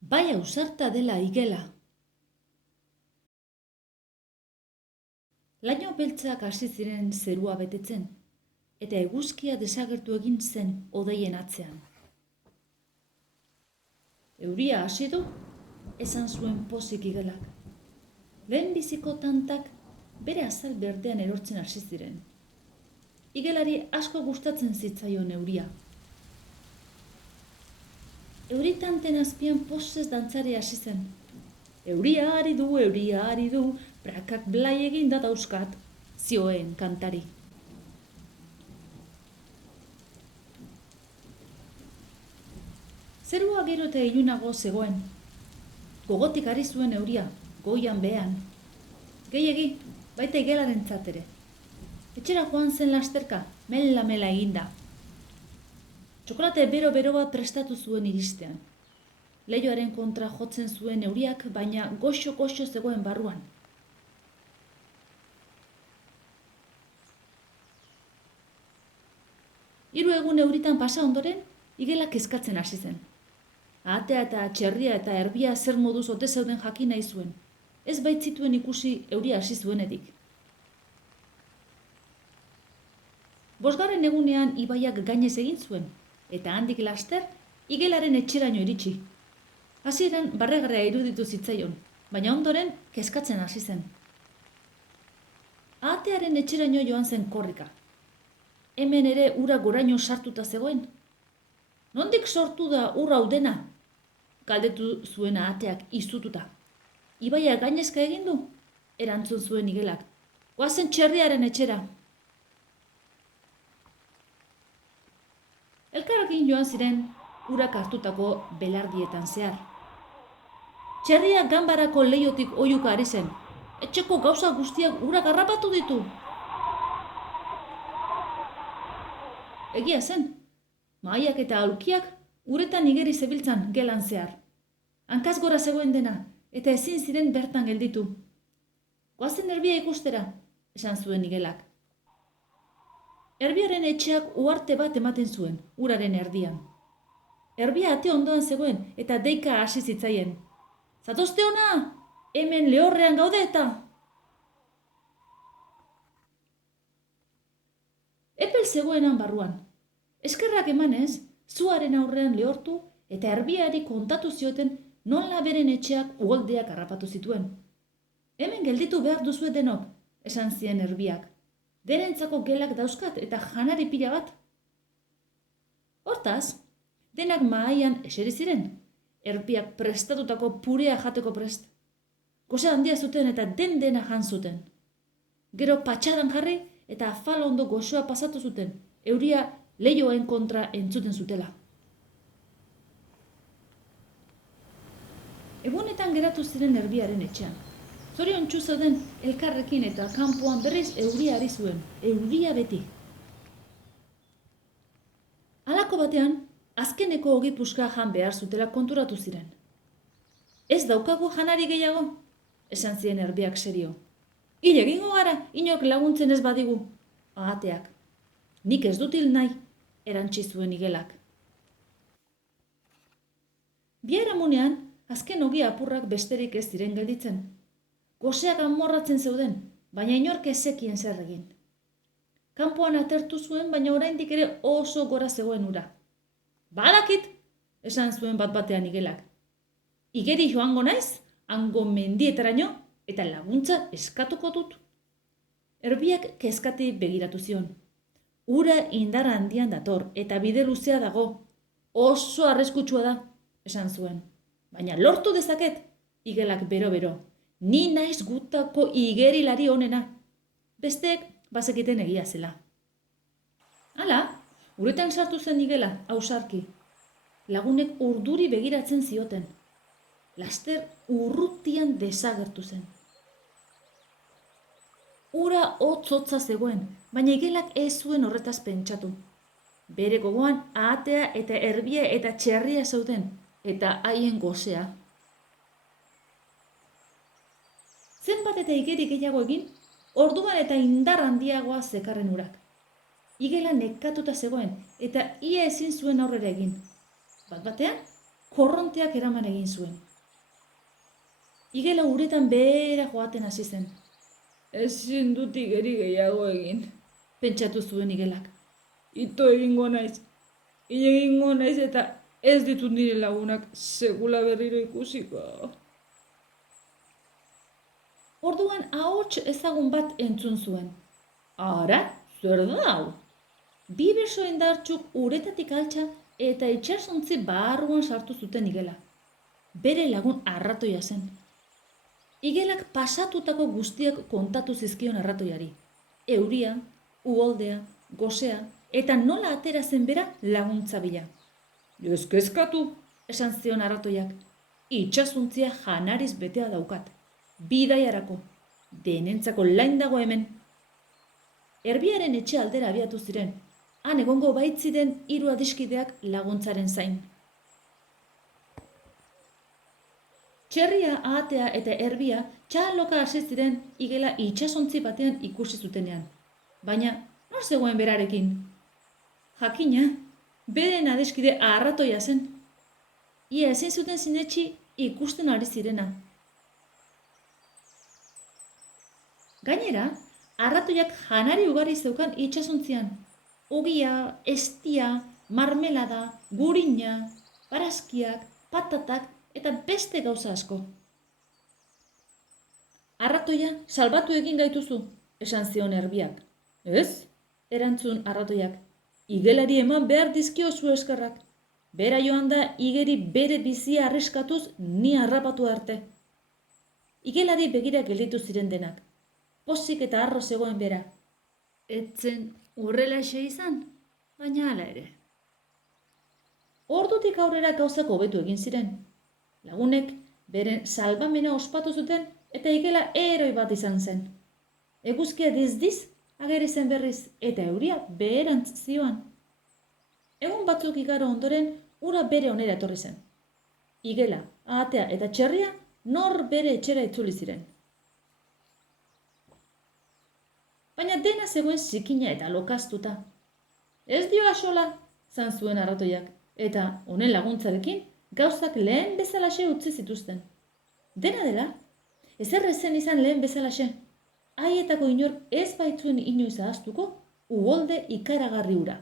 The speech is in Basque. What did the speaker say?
Bai ausarta dela igela. Laino beltzak hasi ziren zerua betetzen, eta eguzkia desagertu egin zen hodeien atzean. Euria hasi du, esan zuen pozik igelak. Lehen biziko tantak bere azal berdean erortzen hasi ziren. Igelari asko gustatzen zitzaion euria. Euritanten azpian pozez dantzari hasi zen. Euria ari du, prakak blai egin da dauzkat, zioen kantari. Zerua gero eta ilunago zegoen. Gogotik ari zuen euria, goian behan. Gehiegi, baita igelaren ere. Etxera joan zen lasterka, mela eginda. Txokolate bero bat prestatu zuen iristean. Leioaren kontra jotzen zuen euriak, baina goxo zegoen barruan. Hiru egun euritan pasa ondoren, igelak kezkatzen hasi zen. Ahatea eta txerria eta erbia zer moduz ote zeuden jakin nahi zuen. Ez baitzituen ikusi euria hasi zuenetik. Bosgarren egunean ibaiak gainez egin zuen, eta handik laster igelaren etxeraino iritsi. Hasieran barregarria iruditu zitzaion, baina ondoren kezkatzen hasi zen. Ahatearen etxeraino joan zen korrika. Hemen ere ura goraino sartuta zegoen. Nondik sortu da ur hau dena? Galdetu zuen ahateak izututa. Ibaia gainezka egin du? Erantzun zuen igelak. Goazen txerriaren etxera. Elkarrekin joan ziren urak hartutako belardietan zehar. Txerria ganbarako leiotik oihuka ari zen. Etxeko gauza guztiak urak harrapatu ditu. Egia zen, mahaiak eta aulkiak uretan igeri zebiltzan gelan zehar. Hankaz gora zegoen dena, eta ezin ziren bertan gelditu. Goazen erbia ikustera, esan zuen igelak. Erbiaren etxeak uharte bat ematen zuen, uraren erdian. Erbia ate ondoan zegoen eta deika hasi zitzaien. Zatozte ona, hemen lehorrean gaude eta... Epel zegoenan barruan. Eskerrak emanez, zuaren aurrean lehortu eta erbiari kontatu zioten nola beren etxeak uholdeak harrapatu zituen. Hemen gelditu behar duzue denok, esan zien erbiak. Derentzako gelak dauzkat eta janari pila bat. Hortaz, denak mahaian eseri ziren, erbiak prestatutako purea jateko prest. Goze handia zuten eta dena jan zuten. Gero patxadan jarri eta afal ondo gozoa pasatu zuten, euria leioen kontra entzuten zutela. Egunetan geratu ziren erbiaren etxean. Zoriontsu zeuden elkarrekin eta kanpoan berriz euria ari zuen, euria beti. Halako batean, azkeneko ogi puska jan behar zutela konturatu ziren. Ez daukagu janari gehiago, esan ziren erbiak serio. Hil egingo gara, inork laguntzen ez badigu, ahateak. Nik ez dut hil nahi, erantsi zuen igelak. Biharamunean, azken ogi apurrak besterik ez ziren gelditzen. Goseak amorratzen zeuden, baina inork ezekien zer egin. Kanpoan atertu zuen, baina oraindik ere oso gora zegoen ura. Badakit, esan zuen bat-batean igelak. Igeri joango naiz, hango mendietaraino, eta laguntza eskatuko dut. Erbiak kezkati begiratu zion. Ura indar handian dator, eta bide luzea dago. Oso arriskutsua da, esan zuen. Baina lortu dezaket, igelak bero-bero. Ni naiz gutako igerilari onena. Besteek bazekiten egia zela. Hala, uretan sartu zen igela, ausarki. Lagunek urduri begiratzen zioten. Laster urrutian desagertu zen. Ura hotz-hotza zegoen, baina igelak ez zuen horretaz pentsatu. Bere gogoan ahatea eta erbia eta txerria zeuden, eta haien gozea. Zenbat eta igeri gehiago egin, orduan eta indar handiagoa zekarren urak. Igela nekatuta zegoen, eta ia ezin zuen aurrera egin. Bat-batean, korronteak eraman egin zuen. Igela uretan behera joaten hasi zen. Ezin dut igeri gehiago egin. Pentsatu zuen igelak. Ito egingo naiz. Hile egingo naiz eta ez ditut nire lagunak sekula berriro ikusiko. Orduan ahots ezagun bat entzun zuen. Ara, zer da hau? Bi beso indartsuk uretatik altxa eta itsasontzi barruan sartu zuten igela. Bere lagun arratoia zen. Igelak pasatutako guztiak kontatu zizkion arratoiari. Euria, uholdea, gosea eta nola atera zen bera laguntza bila. Ez kezkatu. Esan zion arratoiak. Itsasuntzia janariz betea daukat. Bidaiarako. Denentzako lain dago hemen. Erbiaren etxe aldera abiatu ziren. Han egongo baitziren 3 adiskideak laguntzaren zain. Txerria, ahatea eta erbia txaloka hasi ziren igela itsasontzi batean ikusi zutenean. Baina, nor zegoen berarekin? Jakina, beren adiskide arratoia zen. Ia ezin zuten sinetsi ikusten ari zirena. Gainera, arratoiak janari ugari zeukan itsasontzian. Ogia, estia, marmelada, gurina, barazkiak, patatak eta beste gauza asko. Arratoia, salbatu egin gaituzu, esan zion erbiak. Ez? Erantzun arratoiak. Igelari eman behar dizkiozu eskerrak. Bera joan da igeri bere bizia arriskatuz ni harrapatu arte. Igelari begira gelditu ziren denak. Pozik eta harro zegoen bera. Etzen horrelaxe izan, baina hala ere. Ordutik aurrera gauzak hobetu egin ziren. Lagunek beren salbamena ospatu zuten eta igela eroi bat izan zen. Eguzkia diz-diz ageri zen berriz eta euria beherantz zioan. Egun batzuk igaro ondoren ura bere onera etorri zen. Igela, ahatea eta txerria nor bere etxera itzuli ziren. Baina dena zegoen zikina eta lokaztuta. Ez dio axola, zan zuen arratoiak, eta honen laguntzarekin gauzak lehen bezalaxe utzi zituzten. Dena dela, ezer ezen izan lehen bezalaxe. Haietako inork ez baitzuen inoiz ahaztuko uholde ikaragarri hura.